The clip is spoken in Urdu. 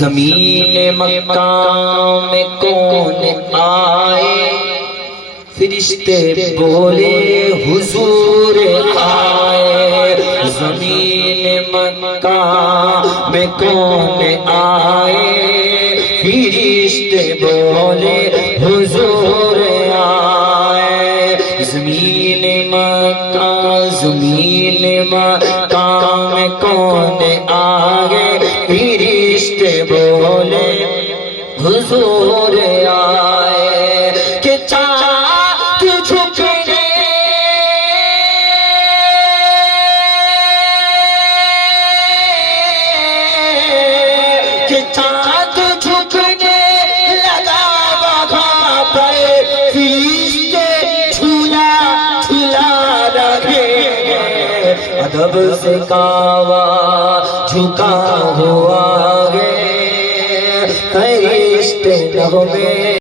زمین مکہ میں کون آئے، فرشتے بولے حضور آئے۔ زمین مکہ میں کون آئے، فرشتے بولے حضور آئے۔ زمین مکہ میں کون آئے، فرشتے بولے حضور آئے۔ کہ چاند جھکنے لگا وہاں پر، فرشتے جھولا جھلا رہے ہیں۔ ادب سے کعبہ جھکا ہوا ہے، فرشتے نغمے